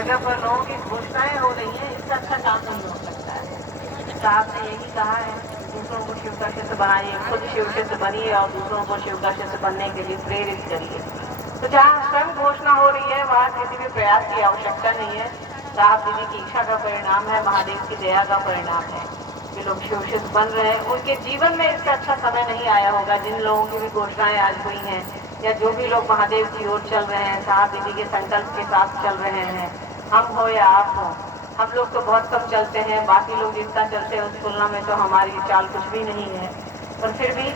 जगह पर लोगों की घोषणाएं हो रही हैं, इससे अच्छा काम नहीं हो सकता है। साहब ने यही कहा है, दूसरों को शिव का शिष्य बनाइए, खुद शिव शिष्य बनिए और दूसरों को शिव का शिष्य बनने के लिए प्रेरित करिए। तो जहाँ स्वयं घोषणा हो रही है वहाँ किसी भी प्रयास की आवश्यकता नहीं है। साहब दीदी की इच्छा का परिणाम है, महादेव की दया का परिणाम है कि लोग शिव शिष्य बन रहे हैं। उनके जीवन में इससे अच्छा समय नहीं आया होगा। जिन लोगों की भी घोषणाएं आज हुई हैं या जो भी लोग महादेव की ओर चल रहे हैं, साहब दीदी के संकल्प के साथ चल रहे हैं, हम हो या आप हो, हम लोग तो बहुत कम चलते हैं, बाकी लोग जितना चलते हैं उस तुलना में तो हमारी चाल कुछ भी नहीं है, पर फिर भी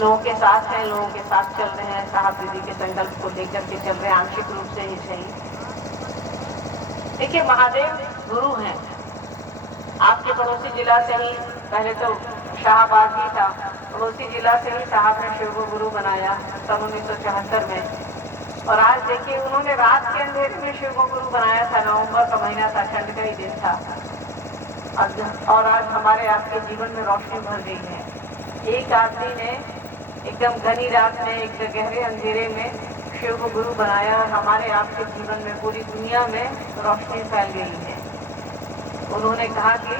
लोगों के साथ हैं, लोगों के साथ चल रहे हैं, साहब दीदी के संकल्प को लेकर के चल रहे हैं, आंशिक रूप से ही सही। देखिए, महादेव गुरु हैं। आपके पड़ोसी जिला से ही, पहले तो शाहबाग ही था, पड़ोसी जिला से ही साहब ने शिव को गुरु बनाया सन 1974 में। और आज देखिए, उन्होंने रात के अंधेरे में शिव को गुरु बनाया था। नवंबर का महीना था, ठंड का ही दिन था, और आज हमारे आपके जीवन में रोशनी भर गई है। एक आदमी ने एकदम घनी रात में, एक गहरे अंधेरे में शिव को गुरु बनाया और हमारे आपके जीवन में, पूरी दुनिया में रोशनी फैल गई है। उन्होंने कहा कि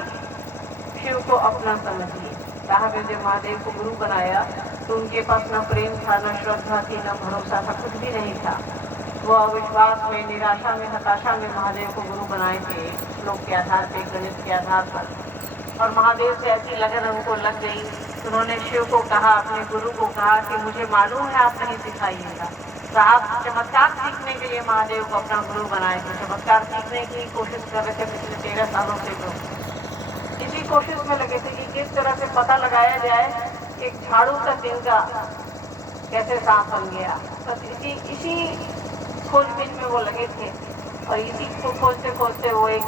शिव को अपना समझिए। साहब ने जब महादेव को गुरु बनाया तो उनके पास न प्रेम था, न श्रद्धा थी, न भरोसा था, कुछ भी नहीं था। वो अविश्वास में, निराशा में, हताशा में महादेव को गुरु बनाए थे, श्लोक के आधार पर, गणित के आधार पर। और महादेव से ऐसी लगन उनको लग गई, उन्होंने शिव को कहा, अपने गुरु को कहा कि मुझे मालूम है आप नहीं सिखाइएगा। साहब चमत्कार सीखने के लिए महादेव को अपना गुरु बनाए थे। चमत्कार सीखने की कोशिश कर रहे थे पिछले 13 सालों से लोग। इसी कोशिश में लगे थे कि किस तरह से पता लगाया जाए कि एक झाड़ू का तिनका कैसे सांप बन गया। बस इसी खोजबीन में वो लगे थे और इसी को खोजते खोजते वो एक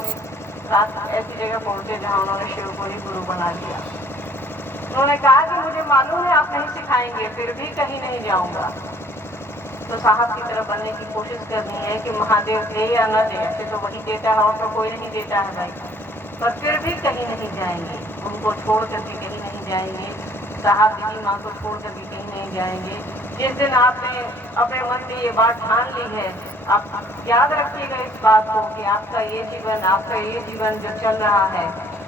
रात ऐसी जगह पहुंचे जहां उन्होंने शिव को ही गुरु बना लिया। उन्होंने कहा कि मुझे मालूम है आप नहीं सिखाएंगे, फिर भी कहीं नहीं जाऊंगा। तो साहब की तरह बनने की कोशिश करनी है कि महादेव दे या न दे, ऐसे तो वही देता है और तो कोई नहीं देता है भाई, पर फिर भी कहीं नहीं जाएंगे, उनको छोड़ करके कहीं नहीं जाएंगे। साहब दीदी माँ को छोड़ करके कहीं नहीं जाएंगे। जिस दिन आपने अपने मन में ये बात ठान ली है, आप याद रखिएगा इस बात को कि आपका ये जीवन जो चल रहा है,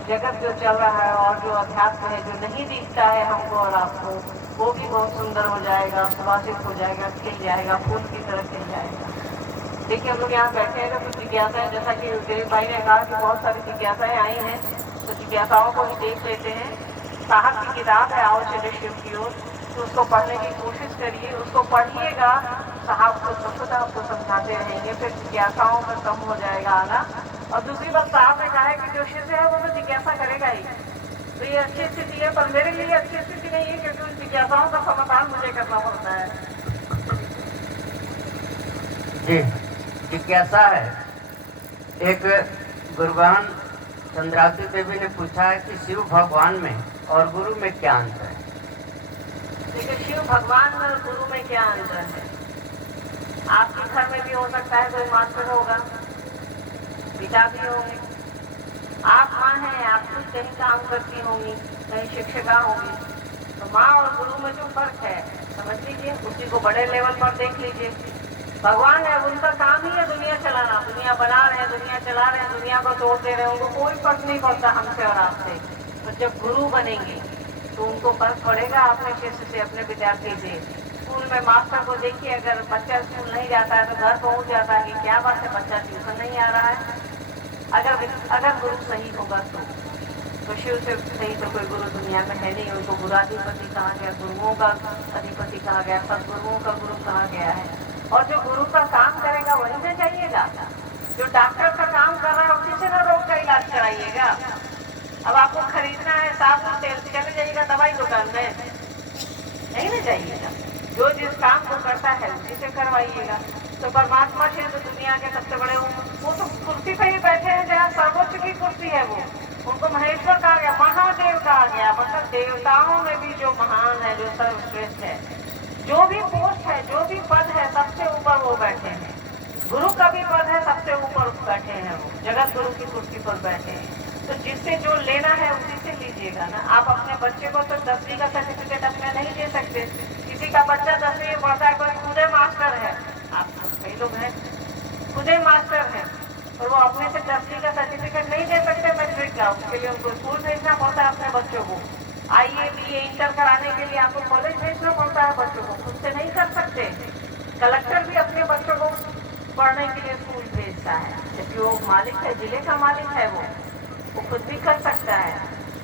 जगत जो चल रहा है और जो अध्यात्म है, जो नहीं दिखता है हमको और आपको, वो भी बहुत सुंदर हो जाएगा, सुभाषित हो जाएगा, खिल जाएगा, फूल की तरह खिल जाएगा। देखिए, हम लोग यहाँ बैठे हैं तो कुछ जिज्ञासाएं, जैसा कि दिलीप भाई ने कहा कि बहुत सारी जिज्ञासाएं आई हैं, तो जिज्ञासाओं को ही देख लेते हैं। साहब की किताब है आओ चले शिव की ओर, तो उसको पढ़ने की कोशिश करिए, उसको पढ़िएगा, साहब को स्वतः आपको समझाते रहेंगे, फिर जिज्ञासाओं में कम हो जाएगा आना। और दूसरी बात, साहब ने कहा है कि जो शिष्य है वो तो जिज्ञासा करेगा ही। तो ये अच्छी स्थिति है, पर मेरे लिए अच्छी स्थिति नहीं है, क्योंकि उन जिज्ञासाओं का समाधान मुझे करना पड़ता है। जी, जिज्ञासा है। एक गुरुवान चंद्रावती देवी ने पूछा है कि शिव भगवान में और गुरु में क्या अंतर है? देखिए, शिव भगवान में और गुरु में क्या अंतर है? आपके घर में भी हो सकता है कोई मास्टर होगा, पिता भी होंगे, आप माँ हैं, आप खुद कहीं काम करती होंगी, कहीं शिक्षिका होंगी, तो माँ और गुरु में जो फर्क है समझ लीजिए, उसी को बड़े लेवल पर देख लीजिए। भगवान है, उनका काम ही है दुनिया चलाना, दुनिया बना रहे हैं, दुनिया चला रहे हैं, दुनिया को तोड़ दे रहे हैं, उनको कोई फर्क नहीं पड़ता हमसे और आपसे। तो जब गुरु बनेंगे तो उनको फर्क पड़ेगा अपने शिष्य से, अपने विद्यार्थी से। स्कूल में मास्टर को देखिए, अगर बच्चा स्कूल नहीं जाता है तो घर पहुंच जाता है कि क्या बात है, बच्चा ट्यूशन नहीं आ रहा है। अगर गुरु सही होगा तो शिव से सही तो कोई गुरु दुनिया में है नहीं। उनको गुराधिपति कहा गया, गुरुओं का अधिपति कहा गया, सदगुरुओं का गुरु कहा गया है। और जो गुरु का काम करेगा वही में जाइएगा, जो डॉक्टर का काम कर रहा है उसी से ना रोग का इलाज कराइएगा। अब आपको खरीदना है साबुन तेल, चले जाइएगा दवाई दुकान में, नहीं ना जाइएगा। जो जिस काम को करता है उसी से करवाइएगा। तो परमात्मा से तो दुनिया के सबसे बड़े वो तो कुर्सी पे ही बैठे हैं, जहाँ सर्वोच्च की कुर्सी है, वो उनको महेश्वर कहा गया, महादेव कहा गया। मतलब देवताओं में भी जो महान है, जो सर्वश्रेष्ठ है, जो भी पोस्ट है, जो भी पद है, सबसे ऊपर वो बैठे हैं। गुरु का भी पद है, सबसे ऊपर बैठे हैं वो, जगत गुरु की कुर्सी पर बैठे हैं। तो जिससे जो लेना है उसी से लीजिएगा ना। आप अपने बच्चे को तो 10वीं का सर्टिफिकेट अपने नहीं दे सकते। किसी का बच्चा 10वीं में पढ़ता है, कोई खुदे मास्टर है, आप कई लोग हैं खुदे मास्टर हैं, और वो अपने से +3 का सर्टिफिकेट नहीं दे सकते मैट्रिक का, उसके लिए उनको स्कूल भेजना पड़ता है अपने बच्चों को। IAA BA इंटर कराने के लिए आपको कॉलेज भेजना पड़ता है बच्चों को, खुद से नहीं कर सकते। कलेक्टर भी अपने बच्चों को पढ़ने के लिए स्कूल भेजता है, जबकि वो मालिक है, जिले का मालिक है, वो खुद भी कर सकता है।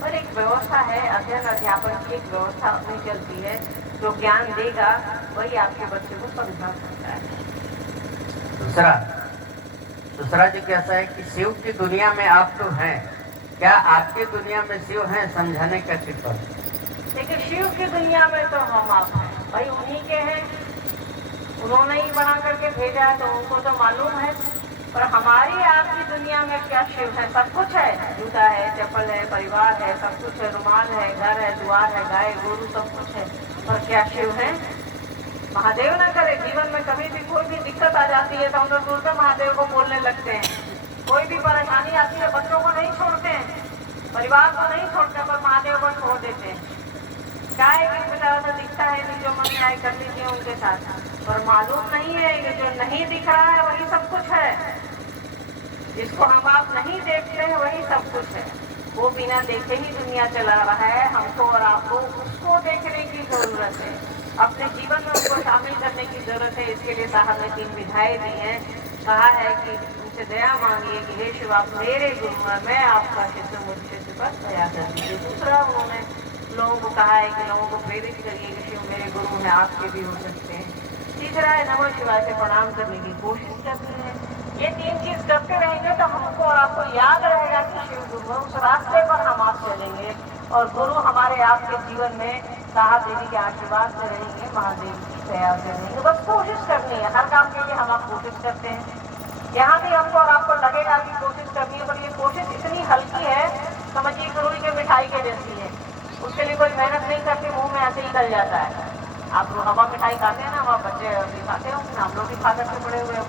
और एक व्यवस्था है, अध्ययन अध्यापन की एक व्यवस्था अपनी चलती है। जो ज्ञान देगा वही आपके बच्चे को समझा सकता है। दूसरा जिज्ञासा है कि शिव की दुनिया में आप तो हैं, क्या आपकी दुनिया में शिव हैं? समझाने का कृपा। लेकिन शिव की दुनिया में तो हम आप हैं भाई, उन्हीं के हैं, उन्होंने ही बना करके भेजा है तो उनको तो मालूम है। पर हमारी आपकी दुनिया में क्या शिव है? सब कुछ है, जूता है, चप्पल है, परिवार है, सब कुछ है, रुमाल है, घर है, द्वार है, गाय गोरू सब कुछ है, पर क्या शिव है? महादेव न करे जीवन में कभी भी कोई भी दिक्कत आ जाती है तो हम लोग दूर महादेव को बोलने लगते हैं। कोई भी परेशानी आती है बच्चों को नहीं छोड़ते हैं, परिवार को नहीं छोड़ते, पर महादेव को छोड़ देते हैं। क्या है कि बेटा तो दिखता है नहीं, जो मन में आए कर लीजिए उनके साथ, पर मालूम नहीं है कि जो नहीं दिख रहा है वही सब कुछ है। जिसको हम आप नहीं देखते हैं वही सब कुछ है। वो बिना देखे ही दुनिया चला रहा है, हमको और आपको उसको देखने की जरूरत है, अपने जीवन में उसको शामिल करने की जरूरत है। इसके लिए साहब ने 3 विधाएं दी हैं। कहा है कि उनसे दया मांगिए कि हे शिव आप मेरे गुरु हैं, मैं आपका शिष्य, मुझ शिष्य पर दया कर दीजिए। दूसरा उन्होंने लोगों को कहा है कि लोगों को प्रेरित करिए कि शिव मेरे गुरु हैं, आपके भी हो सकते हैं। तीसरा है नमः शिवाय से प्रणाम करने की कोशिश करनी है। ये 3 चीज करते रहेंगे तो हमको और आपको याद रहेगा कि शिव गुरु है, उस रास्ते पर हम आप चलेंगे और गुरु हमारे आपके जीवन में साहब देवी के आशीर्वाद से रहेंगे, महादेव की दया से रहेंगे। बस कोशिश करनी है, हर काम के लिए हम आप कोशिश करते हैं। यहाँ भी हमको और आपको लगेगा कि कोशिश करनी है, पर ये कोशिश इतनी हल्की है, समझिए गुरु की मिठाई के जैसी है। उसके लिए कोई मेहनत नहीं करती, मुंह में ऐसे ही गल जाता है। आप हवा मिठाई खाते हैं ना, हमारे बच्चे भी खाते हैं, हम लोग भी खा करके पड़े हुए हैं,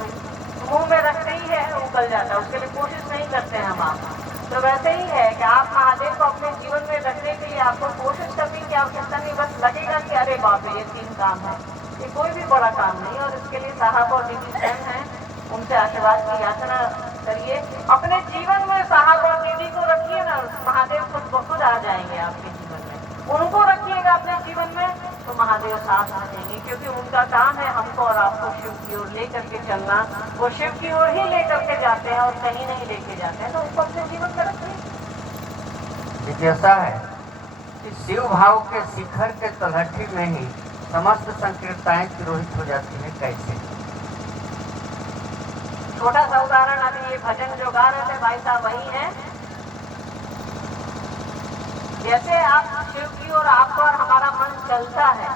मुंह में रखते ही है, उगल जाता है, उसके लिए कोशिश नहीं करते हैं हम आप। तो वैसे ही है कि आप महादेव को अपने जीवन में रखने के लिए आपको कोशिश करनी की आवश्यकता नहीं, बस लगेगा कि अरे बाप रे ये 3 काम है, ये कोई भी बड़ा काम नहीं। और इसके लिए साहब और दीदी स्वयं हैं, उनसे आशीर्वाद की याचना करिए। अपने जीवन में साहब और दीदी को रखिए ना, महादेव खुद ब खुद आ जाएंगे आपके जीवन में। उनको रखिएगा अपने जीवन में तो महादेव साथ आ जाएंगे, क्योंकि उनका काम है हमको और आपको शिव की ओर लेकर के चलना। वो शिव की ओर ही लेकर के जाते हैं और कहीं नहीं लेके जाते हैं, तो उसको अपने जीवन में रखिए। जिज्ञासा है कि शिव भाव के शिखर के तलहटी में ही समस्त संकीर्णताएं तिरोहित हो जाती है, कैसे? छोटा सा उदाहरण, अभी ये भजन जो गा रहे थे भाई साहब वही है। जैसे आप शिव की और आपको और हमारा मन चलता है,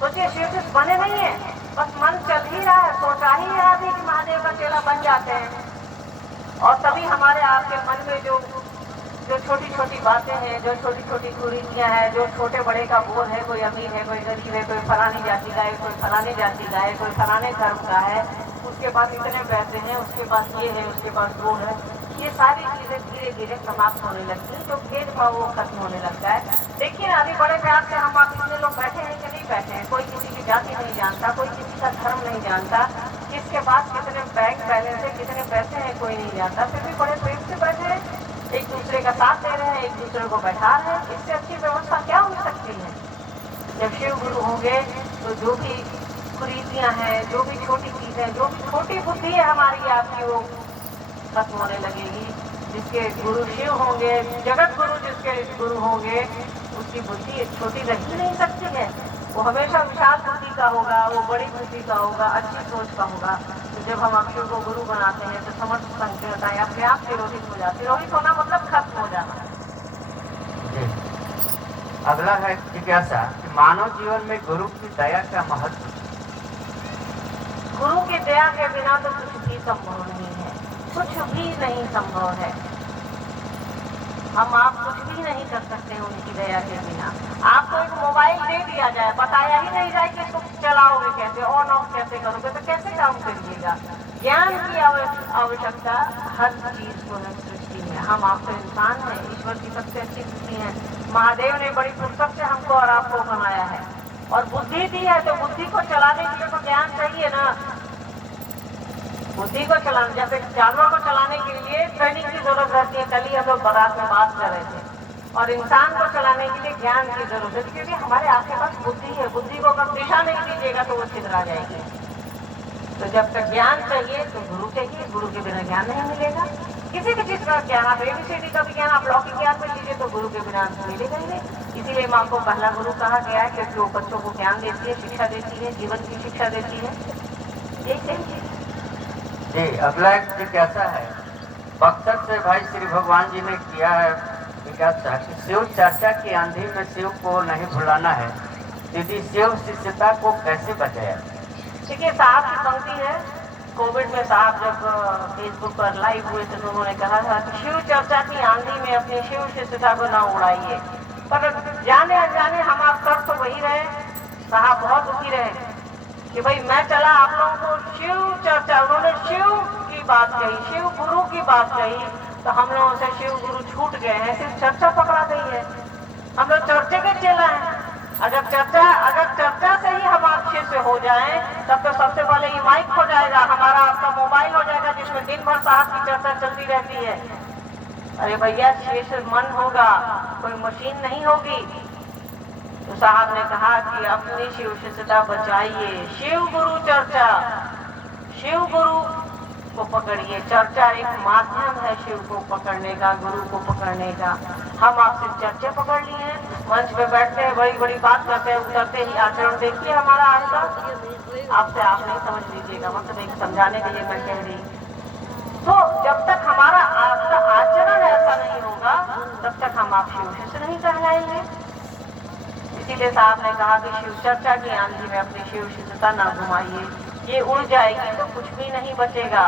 सोचिए शिव से बने नहीं है, बस मन चल ही रहा है, सोचा ही रहा भी कि महादेव का चेला बन जाते हैं। और तभी हमारे आपके मन में जो छोटी छोटी बातें हैं, जो छोटी छोटी कुरीतियां हैं, जो छोटे बड़े का बोल है, कोई अमीर है, कोई गरीब है, कोई फलानी जाति का है, कोई फलानी जाति का है, कोई फलाने धर्म का है, उसके पास इतने पैसे हैं, उसके पास ये है, उसके पास वो है, ये सारी चीजें धीरे धीरे समाप्त होने लगती है, जो भेदभाव वो खत्म होने लगता है। देखिए ना, अभी बड़े प्यार से हम आप इतने लोग बैठे हैं कि नहीं बैठे हैं, कोई किसी की जाति नहीं जानता, कोई किसी का धर्म नहीं जानता, किसके पास कितने बैंक बैलेंस है, कितने पैसे हैं कोई नहीं जानता, फिर भी बड़े प्रेम से बैठे हैं, एक दूसरे का साथ दे रहे हैं, एक दूसरे को बैठा रहे हैं। इससे अच्छी व्यवस्था क्या हो सकती है? जब शिव गुरु होंगे तो जो भी कुरीतियां हैं, जो भी छोटी चीजें, जो भी छोटी बुद्धि है हमारी आपकी, वो खत्म होने लगेगी। जिसके गुरु शिव होंगे, जगत गुरु जिसके गुरु होंगे, उसकी बुद्धि एक छोटी रह ही नहीं सकती है, वो हमेशा विशाल बुद्धि का होगा, वो बड़ी बुद्धि का होगा, अच्छी सोच का होगा। तो जब हम अक्षर को गुरु बनाते हैं तो समस्त संकीर्णताएं अपने आप तिरोहित हो जाती है। तिरोहित होना मतलब खत्म हो जाना। अगला है जिज्ञासा कि मानव जीवन में गुरु की दया का महत्व। गुरु की दया के बिना तो कुछ भी संभव नहीं है, कुछ भी नहीं संभव है। हम आप कुछ भी नहीं कर सकते उनकी दया के बिना। आपको एक मोबाइल दे दिया जाए, बताया ही नहीं जाए कि इसको चलाओगे कैसे, ऑन ऑफ कैसे करोगे, तो कैसे काम करिएगा? ज्ञान की आवश्यकता हर चीज को है सृष्टि में। हम आप तो इंसान हैं, ईश्वर की सबसे अच्छी सृष्टि है। महादेव ने बड़ी फुर्सत से हमको और आपको बनाया है और बुद्धि दी है, तो बुद्धि को चलाने के लिए तो ज्ञान चाहिए ना। बुद्धि को चलाने, जैसे जानवर को चलाने के लिए ट्रेनिंग की जरूरत रहती है। कल ही हम लोग बारात में बात कर रहे थे। और इंसान को चलाने के लिए ज्ञान की जरूरत है, क्योंकि हमारे आपके पास बुद्धि है। बुद्धि को अगर दिशा नहीं दीजिएगा तो वो छितरा जाएगी। तो जब तक ज्ञान चाहिए तो गुरु चाहिए, गुरु के बिना ज्ञान नहीं मिलेगा। किसी भी चीज का ज्ञान, आप ABCD का भी ज्ञान आप लौकिक ज्ञान में लीजिए तो गुरु के बिना मिलेगा ही नहीं। इसीलिए माँ को पहला गुरु कहा गया है, क्योंकि वो बच्चों को ज्ञान देती है, शिक्षा देती है, जीवन की शिक्षा देती है। यही चाहिए जी। अगला एक जिज्ञासा है, बक्सर से भाई श्री भगवान जी ने किया है जिज्ञासा कि शिव चर्चा की आंधी में शिव को नहीं भुलाना है, यदि शिव शिष्यता को कैसे बचाया? देखिए, साहब की पंक्ति है। कोविड में साहब जब फेसबुक पर लाइव हुए थे तो उन्होंने कहा था कि शिव चर्चा की आंधी में अपनी शिव शिष्यता को ना उड़ाइए। पर जाने अनजाने हम आप कर तो वही रहे। साहब बहुत दुखी रहे कि भाई मैं चला आप लोगों को शिव चर्चा, उन्होंने शिव की बात कही, शिव गुरु की बात कही, तो हम लोगों से शिव गुरु छूट गए हैं, सिर्फ चर्चा पकड़ा गई है। हम लोग चर्चे के चेला हैं। अगर चर्चा से ही हम आप शिष्य हो जाएं, तब तो सबसे पहले ये माइक हो जाएगा, हमारा आपका मोबाइल हो जाएगा, जिसमें दिन भर साहब की चर्चा चलती रहती है। अरे भैया, शिष्य मन होगा, कोई मशीन नहीं होगी। तो साहब ने कहा कि अपनी शिव शिष्यता बचाइए। शिव गुरु चर्चा, शिव गुरु को पकड़िए। चर्चा एक माध्यम है शिव को पकड़ने का, गुरु को पकड़ने का। हम आपसे चर्चा पकड़ लिए हैं, मंच पे बैठते हैं, बड़ी बड़ी बात करते हैं, उतरते ही आचरण देखिए हमारा आज का। आपसे आप नहीं समझ लीजिएगा, मतलब एक समझाने के लिए मैं कह रही। तो जब तक हमारा आपका आचरण ऐसा नहीं होगा, तब तक हम आप शिव शिष्य नहीं कहलाएंगे। इसीलिए साहब ने कहा कि शिव चर्चा की आंधी में अपनी शिव शिष्यता ना घुमाइए। ये उड़ जाएगी तो कुछ भी नहीं बचेगा।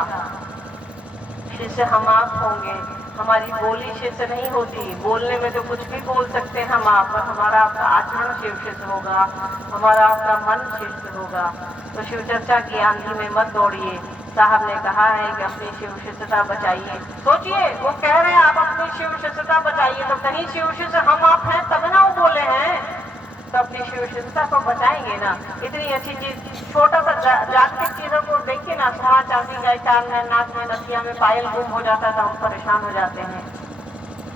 शिष्य हम आप होंगे, हमारी बोली शिष्य नहीं होती। बोलने में तो कुछ भी बोल सकते हैं हम आप, पर हमारा आपका आचरण शिव शिष्य होगा, हमारा आपका मन शिष्य होगा। तो शिव चर्चा की आंधी में मत दौड़िए। साहब ने कहा है कि अपनी शिव शिष्यता बचाइए। सोचिए, वो कह रहे हैं आप अपनी शिव शिष्यता बचाइए, तो कहीं शिव शिष्य हम आप हैं तब ना वो बोले हैं। तो अपनी शिव शिष्यता को बचाएंगे ना। इतनी अच्छी चीज, छोटा सा जागतिक चीजों को देखिए ना, सोना चांदी गायचान में, नाक में, नथिया में पायल गुम हो जाता था, हम परेशान हो जाते हैं।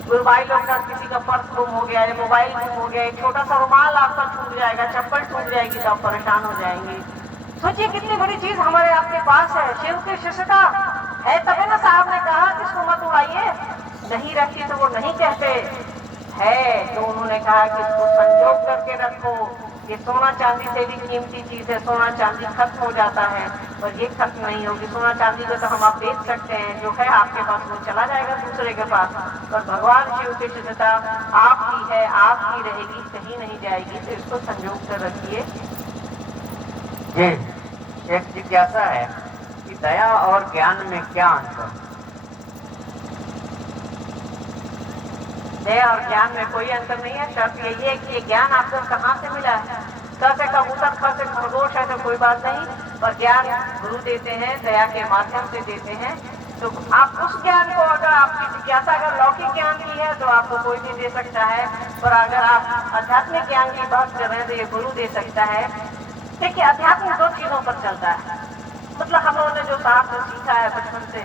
गुरुभाई लोग का किसी का पर्स गुम हो गया है, मोबाइल गुम हो गया है, छोटा सा रुमाल आपका छूट जाएगा, चप्पल टूट जाएगी तो आप परेशान हो जाएंगे। सोचिए कितनी बड़ी चीज हमारे आपके पास है। शिव की शिष्यता है, तभी ना साहब ने कहा कि इसको मत उड़ाइए। नहीं रखी तो वो नहीं कहते है, तो उन्होंने कहा कि इसको संजोग करके रखो। ये सोना चांदी से भी कीमती चीज है। सोना चांदी खत्म हो जाता है और ये खत्म नहीं होगी। सोना चांदी को तो हम आप बेच सकते हैं, जो है आपके पास वो चला जाएगा दूसरे के पास, पर भगवान शिव की शिष्यता आपकी है, आपकी रहेगी, कहीं नहीं जाएगी। तो इसको संजोग कर रखिए। एक जिज्ञासा है कि दया और ज्ञान में क्या अंतर? दया और ज्ञान में कोई अंतर नहीं है। शर्त यही है कि ये ज्ञान आपको कहाँ से मिला है। क से कबूतर, ख से खरगोश है तो कोई बात नहीं, पर ज्ञान गुरु देते हैं, दया के माध्यम से देते हैं। तो आप उस ज्ञान को, अगर आपकी जिज्ञासा अगर लौकिक ज्ञान की है तो आपको कोई भी दे सकता है, पर अगर आप आध्यात्मिक ज्ञान की बात कर रहे हैं तो ये गुरु दे सकता है। देखिए, अध्यात्म दो चीजों पर चलता है। मतलब हम लोगों ने जो साहब से सीखा है बचपन से,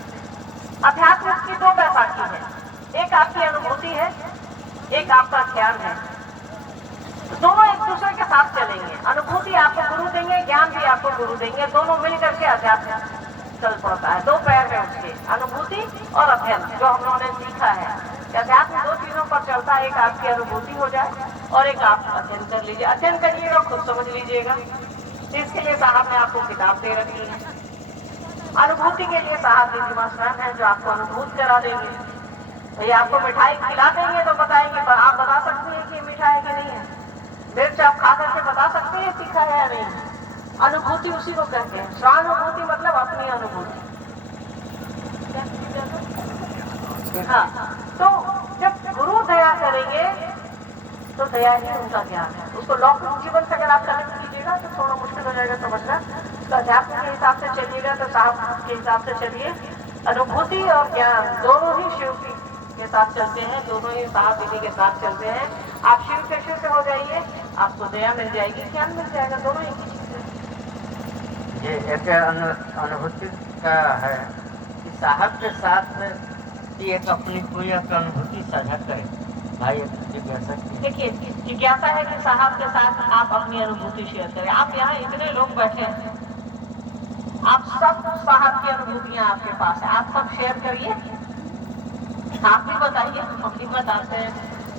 अध्यात्म की दो बैसाखी है। एक आपकी अनुभूति है, एक आपका ज्ञान है। तो दोनों एक दूसरे के साथ चलेंगे। अनुभूति आपको गुरु देंगे, ज्ञान भी आपको गुरु देंगे, दोनों मिल करके अध्यात्म चल पड़ता है। दो पैर में उसके, अनुभूति और अध्ययन, जो हम लोगों ने सीखा है। अध्यात्म दो चीजों पर चलता है, एक आपकी अनुभूति हो जाए और एक आप अध्ययन कर लीजिए। अध्ययन करिएगा, खुद समझ लीजिएगा। इसके लिए साहब ने आपको किताब दे रखी है। अनुभूति के लिए साहब दिमाग है जो आपको अनुभूत करा देंगे। ये आपको मिठाई खिला देंगे तो बताएंगे, पर आप बता सकते हैं कि मीठा है कि नहीं है। मिर्च आप खा करके बता सकते हैं तीखा है या नहीं। अनुभूति उसी को कहते हैं। स्वानुभूति मतलब अपनी अनुभूति। हाँ, तो जब गुरु दया करेंगे तो दया ही उनका ज्ञान है। उसको लौकिक जीवन से अगर आप कनेक्ट कीजिएगा तो थोड़ा मुश्किल हो जाएगा समझना। तो अध्यात्म के हिसाब से चलिएगा तो साहब के हिसाब से चलिए। अनुभूति और ज्ञान दोनों ही शिव के साथ चलते हैं, दोनों ही साहब विधि के साथ चलते हैं। आप शिव के शिव से हो जाइए, आपको दया मिल जाएगी, ज्ञान मिल जाएगा, दोनों एक ही चीज है। ये एक अनुभूति ऐसा है कि साहब के साथ की एक अपनी कोई एक अनुभूति साझा करें। भाई एक जिज्ञासा की। देखिए, जिज्ञासा है कि साहब के साथ आप अपनी अनुभूति शेयर करें। आप यहाँ इतने लोग बैठे हैं, आप सब साहब की अनुभूतियां आपके पास है, आप सब शेयर करिए। आप भी बताइए, हम भी बताते हैं।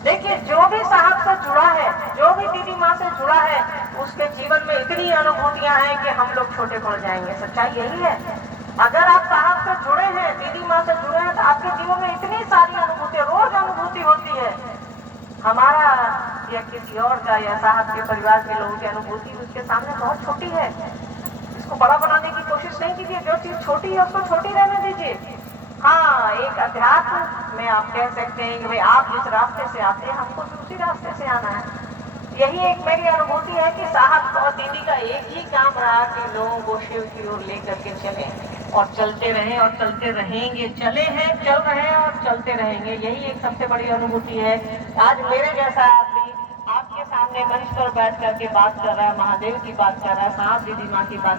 देखिए, जो भी साहब से जुड़ा है, जो भी दीदी माँ से जुड़ा है, उसके जीवन में इतनी अनुभूतियां हैं कि हम लोग छोटे पड़ जाएंगे। सच्चाई यही है। अगर आप साहब से जुड़े हैं, दीदी माँ से जुड़े हैं, तो आपके जीवन में इतनी सारी अनुभूति, रोज अनुभूति होती है। हमारा या किसी और का या साहब के परिवार के लोगों की अनुभूति उसके सामने बहुत छोटी है। इसको बड़ा बनाने की कोशिश नहीं कीजिए। जो चीज छोटी है उसको छोटी रहने दीजिए। हाँ, एक अध्यात्म में आप कह सकते हैं कि भाई आप जिस रास्ते से आते हैं, हमको भी उसी रास्ते से आना है। यही एक मेरी अनुभूति है कि साहब और दीदी का एक ही काम रहा कि लोगों को शिव की ओर लेकर के चले और चलते रहे और चलते रहेंगे। चले हैं, चल रहे हैं और चलते रहेंगे। यही एक सबसे बड़ी अनुभूति है। आज मेरे जैसा आदमी आपके सामने मंच पर बैठ करके बात कर रहा है, महादेव की बात कर रहा है, साहब दीदी माँ की बात